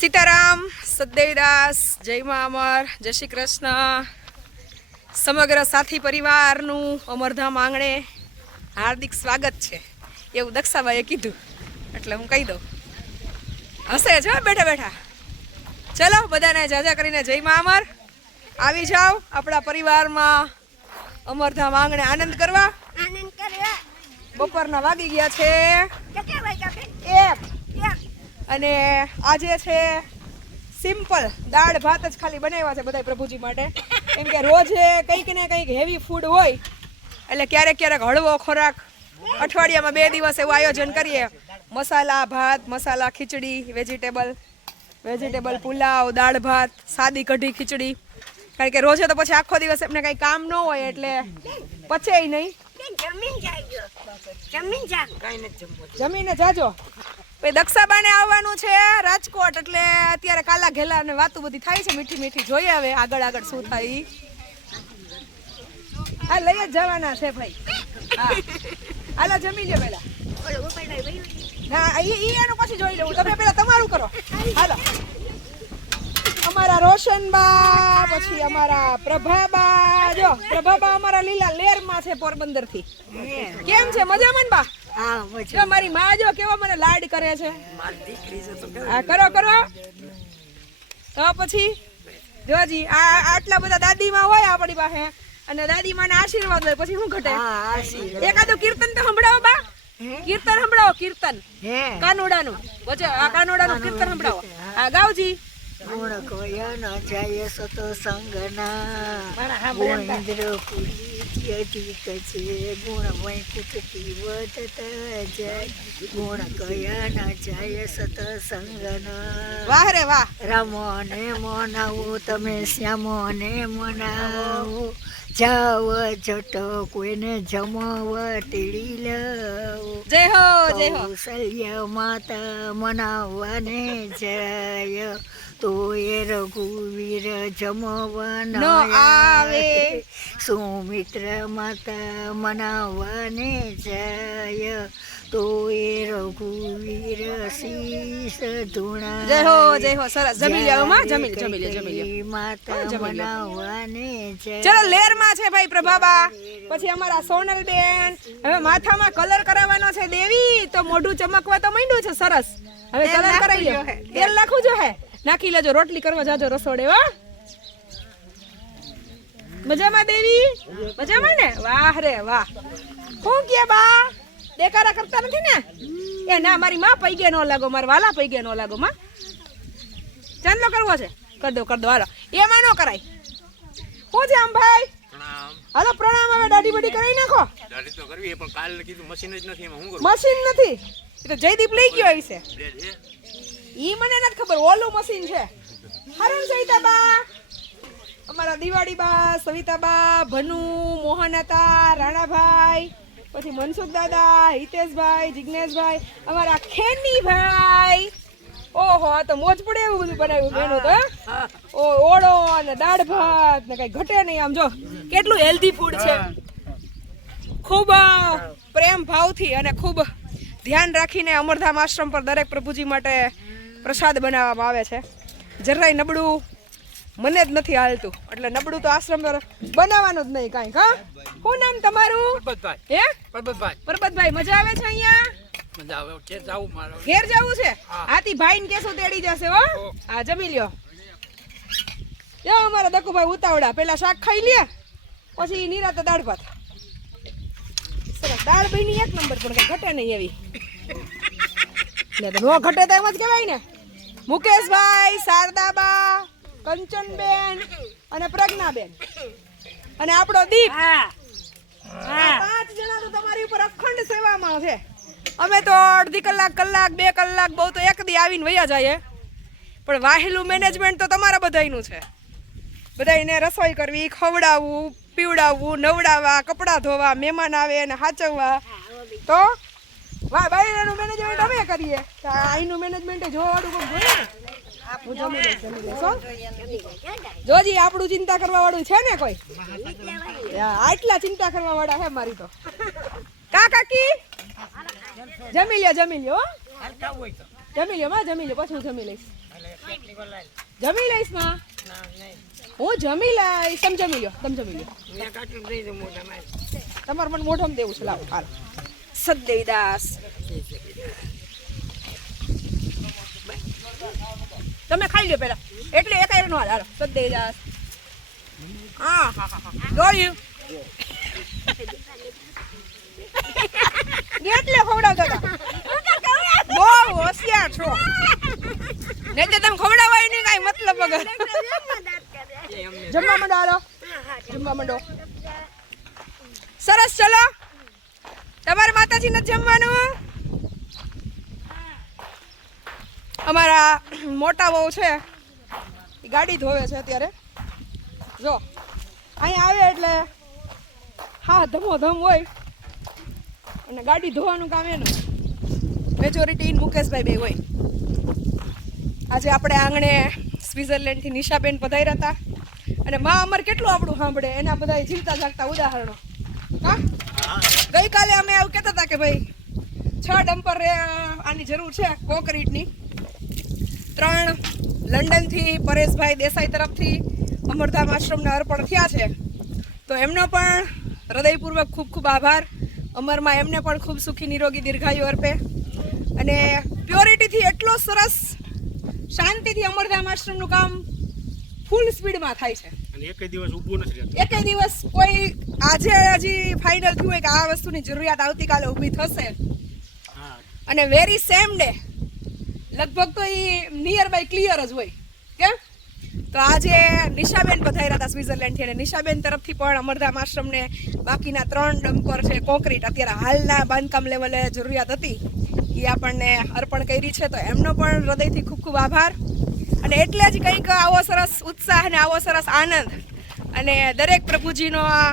સીતારામ સદદેવદાસ જય મા અમર જય શ્રી કૃષ્ણ. સમગ્ર સાથી પરિવારનું અમરધામ આંગણે હાર્દિક સ્વાગત છે. એવું દક્ષાબાઈએ કીધું. એટલે હું કહી દઉં. હશે છો બેઠા બેઠા. ચલો બધાને જાજા કરીને જય મા અમર. આવી જાઓ આપણા પરિવારમાં અમરધામ આંગણે આનંદ કરવા. આનંદ કરવા. બપોરના વાગી ગયા છે. એક અને આજે છે સિમ્પલ દાળ ભાત જ ખાલી બનાવ્યા છે બધા પ્રભુજી માટે. કેમ કે રોજે કંઈક ને કંઈક હેવી ફૂડ હોય એટલે ક્યારેક ક્યારેક હળવો ખોરાક. અઠવાડિયામાં બે દિવસ એવું આયોજન કરીએ. મસાલા ભાત મસાલા ખીચડી વેજીટેબલ વેજીટેબલ પુલાવ દાળ ભાત સાદી કઢી ખીચડી. કારણ કે રોજે તો પછી આખો દિવસ એમને કંઈ કામ ન હોય એટલે પચે નહીં. જમીન જાજો. પછી દક્ષાબાને આવવાનું છે રાજકોટ એટલે અત્યારે કાલા ઘેલા અને વાતું બધી થાય છે મીઠી મીઠી. જોઈએ હવે આગળ આગળ શું થાય. આ લઈ જ જવાના છે ભાઈ. હાલો જમી લે પેલા ભાઈ. ના ઈ એનું પછી જોઈ લઉં તમે પેલા તમારું કરો. હાલો. અમારા રોશનબા પછી અમારા પ્રભાબા. જો પ્રભાબા અમારા લીલા લેરમાં છે પોરબંદરથી કેમ છે? મજામાં બા? જો મારી માં જો કેવા મને લાડ કરે છે. કરો કરો. તો પછી જોજી આ આટલા બધા દાદીમાં હોય આપણી પાસે. અને દાદી માને આશીર્વાદ હોય પછી શું ઘટે? એકાદું કીર્તન તો સંભળાવો બા. કીર્તન સંભળાવો કીર્તન. કાનુડાનું. વચ્ચે આ કાનુડાનું કીર્તન સંભળાવો. આ ગાવજી. ગુણ કોયા ન જાય સત સંગના ઇન્દ્ર કુલી અધિક છે ગુણ વૈકુટથી વધતા જાય ગુણ કયા ન જાય સત સંગના વાહ. રે વાહ રામો મનાવો તમે શ્યામો ને મનાવો જાવ જટ કોઈને જમાવ તેડી લાવો જય હો જય હો. સલ્ય માતા મનાવવાને જાય. તો એ રઘુવીર જમવન આવે. સુમિત્ર માતા મનાવવાને જાય. તો એ રઘુવીર શીશ ધૂણા જય હો જય હો સરસ. જમી લ્યો માં જમી જમી લ્યો જમી લ્યો. માતા. મનાવવાને જાય. ચલો લેરમાં છે ભાઈ પ્રભાબા. પછી અમારા સોનલ બેન હવે માથામાં કલર કરાવવાનો છે દેવી. તો મોઢું ચમકવા તો માંડ્યું છે સરસ. હવે કલર કરાવી લ્યો. તેલ નાખું જો હે. નાખી લેજો રોટલી કરવા જાજો રસોડે હો. મજામાં દેવી? મજામાં ને? વાહ રે વાહ. શું કે બા? દેખાડા કરતા નથી ને? એ ના મારી માં પૈગે નો લાગો મારા વાલા પૈગે નો લાગો માં. ચાંદલો કરવો છે? કર દો કર દો હાલો. એમાં નો કરાય. શું છે આમ ભાઈ? હાલો પ્રણામ હવે દાઢી બડી કરાવી નાખો. દાઢી તો કરવી પણ કાલ કીધું મશીન જ નથી એમાં હું કરું? મશીન નથી. એ તો જયદીપ લઈ ગયો આવી છે. ઈ મને નથી ખબર ઓલું મશીન છે. હરણ સવિતા બા અમારા દિવાળી સવિતાબા ભનુ મોહનતા રાણાભાઈ પછી મનસુખ દાદા હિતેશભાઈ જિજ્ઞેશભાઈ અમારા ખેનીભાઈ. ઓહો આ તો મોજ પડે એવું બધું બનાવ્યું બેનો તો ઓળો અને દાળ ભાત ને કઈ ઘટે નહીં આમ જો. કેટલું હેલ્ધી ફૂડ છે. ખૂબ પ્રેમ ભાવથી અને ખૂબ ધ્યાન રાખીને અમરધામ આશ્રમ પર દરેક પ્રભુજી માટે પ્રસાદ બનાવવામાં આવે છે. જરાય નબળું મને જ નથી હાલતું. એટલે નબળું તો આશ્રમ બનાવવાનું જ નહીં કાંઈ હા? શું નામ તમારું? પરબતભાઈ. હે? પરબતભાઈ. પરબતભાઈ મજા આવે છે અહીંયા? મજા આવે. કે જાવું મારો ઘેર જવું છે? હાથી ભાઈને કેસો તેડી જશે હો? હા જમી લ્યો. જો અમારા દકુભાઈ ઉતાવળા. પેલા શાક ખાઈ લે પછી નિરાતે દાળ ભાત. સરસ. દાળ બની એક નંબર પણ ઘટે નહીં એવી. લે તો નો ઘટે તો એમ જ કહેવાય ને. મુકેશભાઈ શારદાબા કંચનબેન અને પ્રજ્ઞાબેન. અને આપણો દીપ. હા. પાંચ જણા તો તમારી ઉપર અખંડ સેવામાં છે. અમે તો અડધી કલાક કલાક બે કલાક બહુ તો એક દી આવીને વયા જઈએ. પણ વાહેલું મેનેજમેન્ટ તો તમારા બધાયનું છે. બધાયને રસોઈ કરવી ખવડાવવું પીવડાવવું નવડાવવા કપડાં ધોવા મહેમાન આવે અને સાચવવા તો વાહ બાયણાનું મેનેજમેન્ટ અમે કરીએ. અહીંનું મેનેજમેન્ટ જોવાવાળું કોઈ જોઈએ જોજી આપણું ચિંતા કરવા વાળું છે ને કોઈ? આટલા ચિંતા કરવા વાળા હે મારી તો. કા કાકી? જમી લ્યો જમી લ્યો જમી લ્યો માં જમી લ્યો. પછી હું જમી લઈશ. જમી લઈશમાં? હું જમી લઈશ. તમે જમી લ્યો તમે જમી લ્યો. તમારે મને મોઢમ દેવું છે. લાવો હાલ. સદદેવીદાસ તમે ખાઈ લો પેલા એટલે એક નો હાલ. હા હા હા હા. એટલે ખવડાવતા હતા? બહુ હોશિયાર છો. નહીં તો તમે ખવડાવાય નહીં કાંઈ મતલબ વગર. જમવા મંડો, હાલો. જમવા મંડો. સરસ, ચલો. તમારે માતાજી નથી જમવાનું? અમારા મોટા બહુ છે. એ ગાડી ધોવે છે અત્યારે. જો, અહીંયા આવે એટલે હા ધમો ધમ હોય. અને ગાડી ધોવાનું કામ એનું. મેજોરિટી ઇન મુકેશભાઈ બે હોય. આજે આપણે આંગણે સ્વિટ્ઝરલેન્ડથી નિશાબેન પધાર્યા હતા. અને મા અમર કેટલું આપણું સાંભળે? એના બધા જીવતા જાગતા ઉદાહરણો. હા? ગઈકાલે અમે એવું કહેતા હતા કે ભાઈ, છ ડમ્પર આની જરૂર છે કોન્ક્રીટની ત્રણ લંડનથી પરેશભાઈ દેસાઈ તરફથી અમરધામ આશ્રમને અર્પણ થયા છે. તો એમનો પણ હૃદયપૂર્વક ખૂબ ખૂબ આભાર. અમરમાં એમને પણ ખૂબ સુખી, નિરોગી દીર્ઘાયુ અર્પે. અને પ્યોરિટીથી એટલો સરસ શાંતિથી અમરધામ આશ્રમનું કામ ફૂલ સ્પીડમાં થાય છે. એક દિવસ ઊભું નથી રહેતું. એકે દિવસ કોઈ આજે હજી ફાઇનલ થયું હોય કે આ વસ્તુની જરૂરિયાત આવતીકાલે ઊભી થશે. અને વેરી સેમ ડે લગભગ તો એ નિયર બાય ક્લિયર જ હોય. કેમ તો આજે નિશાબેન પધાર્યા હતા સ્વિટરલેન્ડથી અને નિશાબેન તરફથી પણ અમરધામ આશ્રમને બાકીના ત્રણ ડમ્પર છે કોન્ક્રીટ અત્યારે હાલના બાંધકામ લેવલે જરૂરિયાત હતી. એ આપણને અર્પણ કરી છે તો એમનો પણ હૃદયથી ખૂબ ખૂબ આભાર. અને એટલે જ કંઈક આવો સરસ ઉત્સાહ અને આવો સરસ આનંદ અને દરેક પ્રભુજીનો આ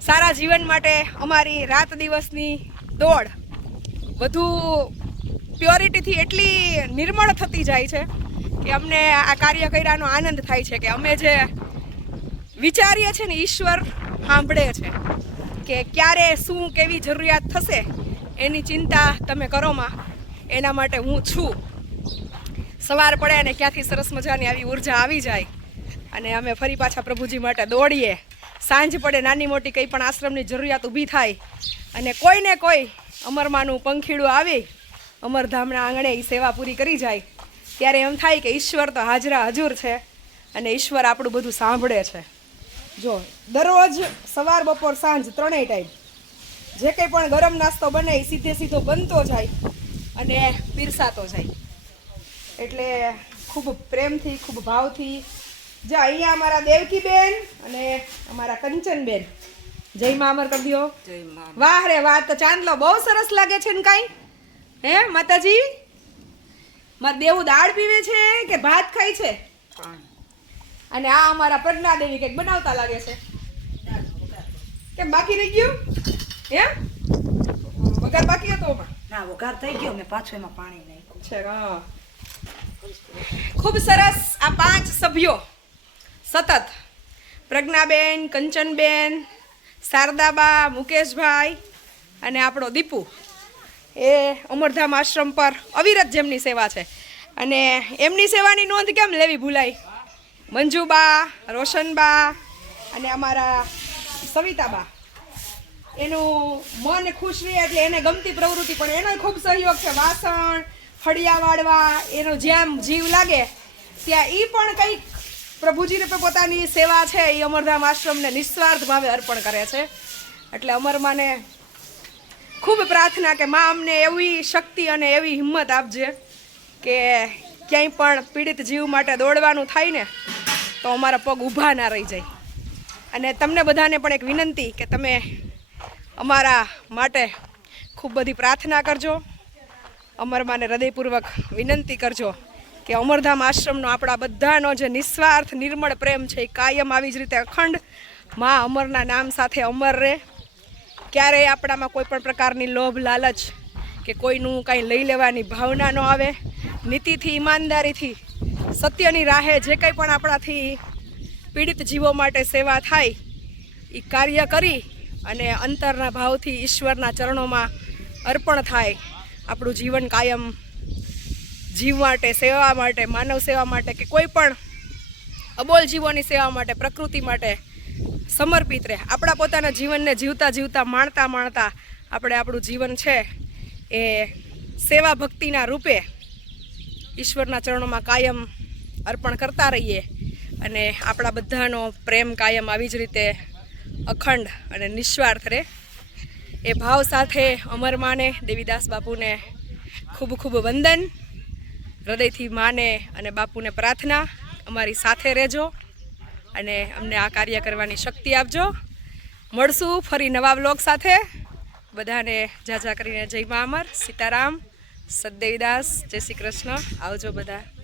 સારા જીવન માટે અમારી રાત દિવસની દોડ વધુ પ્યોરિટીથી એટલી નિર્મળ થતી જાય છે કે અમને આ કાર્ય કર્યાનો આનંદ થાય છે કે અમે જે વિચારીએ છીએ ને ઈશ્વર સાંભળે છે કે ક્યારે શું કેવી જરૂરિયાત થશે એની ચિંતા તમે કરોમાં એના માટે હું છું. સવાર પડે અને ક્યાંથી સરસ મજાની આવી ઊર્જા આવી જાય. અને અમે ફરી પાછા પ્રભુજી માટે દોડીએ. સાંજ પડે, નાની મોટી કંઈ પણ આશ્રમની જરૂરિયાત ઊભી થાય. અને કોઈને કોઈ અમરમાનું પંખીડું આવી અમરધામના આંગણે એ સેવા પૂરી કરી જાય, ત્યારે એમ થાય કે ઈશ્વર તો હાજરા હજુર છે અને ઈશ્વર આપણું બધું સાંભળે છે. જો, દરરોજ સવાર, બપોર, સાંજ ત્રણેય ટાઈમ જે કંઈ પણ ગરમ નાસ્તો બને એ સીધે સીધો બનતો જાય અને પીરસાતો જાય. એટલે ખૂબ પ્રેમથી ખૂબ ભાવથી જે અહીંયા અમારા દેવકીબેન અને અમારા કંચનબેન. જય મા અમર કરી દ્યો વાહ રે વાહ તો ચાંદલો બહુ સરસ લાગે છે ને કાંઈ? હે માતાજી? મારા દેવું દાળ પીવે છે કે ભાત ખાય છે? અને આ અમારા પ્રજ્ઞાદેવી કંઈક બનાવતા લાગે છે. કેમ બાકી રહી ગયું? એમ વઘાર બાકી હતો ના વઘાર થઈ ગયો મેં પાછું એમાં પાણી નાખ્યું. છે હા. ખૂબ સરસ આ પાંચ સભ્યો. સતત. પ્રજ્ઞાબેન, કંચનબેન, શારદાબા, મુકેશભાઈ અને આપણો દીપુ. એ અમરધામ આશ્રમ પર અવિરત જેમની સેવા છે. અને એમની સેવાની નોંધ કેમ લેવી ભૂલાઈ મંજુબા, રોશનબા અને અમારા સવિતાબા. એનું મન ખુશ રહે એટલે એને ગમતી પ્રવૃત્તિ પણ એનો ખૂબ સહયોગ છે. વાસણ ફળિયા વાળવા, એનો જ્યાં જીવ લાગે, ત્યાં એ પણ કંઈક પ્રભુજી રૂપે પોતાની સેવા છે એ અમરધામ આશ્રમને નિસ્વાર્થ ભાવે અર્પણ કરે છે. એટલે અમરમાને ખૂબ પ્રાર્થના કે મા અમને એવી શક્તિ અને એવી હિંમત આપજે કે ક્યાંય પણ પીડિત જીવ માટે દોડવાનું થાય ને, તો અમારા પગ ઊભા ના રહી જાય. અને તમને બધાને પણ એક વિનંતી કે તમે અમારા માટે ખૂબ બધી પ્રાર્થના કરજો. અમરમાને હૃદયપૂર્વક વિનંતી કરજો કે અમરધામ આશ્રમનો આપણા બધાનો જે નિસ્વાર્થ, નિર્મળ પ્રેમ છે એ કાયમ આવી જ રીતે અખંડ મા અમરના નામ સાથે અમર રહે. ક્યારેય આપણામાં કોઈ પણ પ્રકારની લોભ, લાલચ કે કોઈનું કાંઈ લઈ લેવાની ભાવના ન આવે. નીતિથી, ઈમાનદારીથી, સત્યની રાહે જે કંઈ પણ આપણાથી પીડિત જીવો માટે સેવા થાય એ કાર્ય કરી અને અંતરના ભાવથી ઈશ્વરના ચરણોમાં અર્પણ થાય. આપણું જીવન કાયમ જીવ માટે, સેવા માટે, માનવ સેવા માટે કે કોઈ પણ અબોલ જીવોની સેવા માટે, પ્રકૃતિ માટે સમર્પિત રહે. આપણા પોતાના જીવનને જીવતા જીવતા, માણતા માણતા આપણે આપણું જીવન છે એ સેવા ભક્તિના રૂપે ઈશ્વરના ચરણોમાં કાયમ અર્પણ કરતા રહીએ અને આપણા બધાનો પ્રેમ કાયમ આવી જ રીતે અખંડ અને નિસ્વાર્થ રહે. એ ભાવ સાથે અમર માને, દેવીદાસ બાપુને ખૂબ ખૂબ વંદન, હૃદયથી માને અને બાપુને પ્રાર્થના. અમારી સાથે રહેજો અને અમને આ કાર્ય કરવાની શક્તિ આપજો. મળશું ફરી નવા બ્લોગ સાથે. બધાને જાજા કરીને જય મા અમર. સીતારામ સદદેવીદાસ જય શ્રી કૃષ્ણ. આવજો બધા.